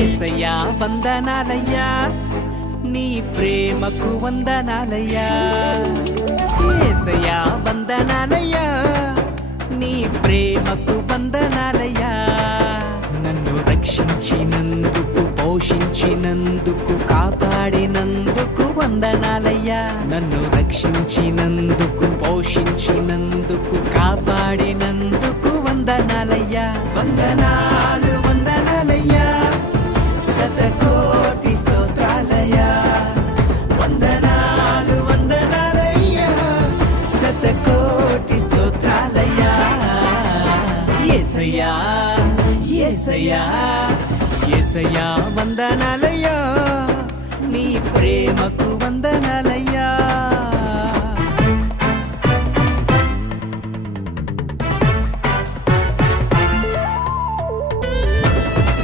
యేసయ్యా వందనాలయ్యా నీ ప్రేమకు వందనాలయ్యా యేసయ్యా వందనాలయ్యా నీ ప్రేమకు వందనాలయ్యా నన్ను రక్షించినందుకు పోషించినందుకు కాపాడినందుకు వందనాలయ్యా నన్ను రక్షించినందుకు పోషించినందుకు కాపాడినందుకు వందనాలయ్యా వందనాలు వందనాలయ్యా శతకోటి స్తోత్రాలయ్యా వందనాలు వందనాలయ్యా శతకోటి స్తోత్రాలయ్యా యేసయ్యా యేసయ్యా యేసయ్యా వందనాలయ్యా నీ ప్రేమకు వందనాలు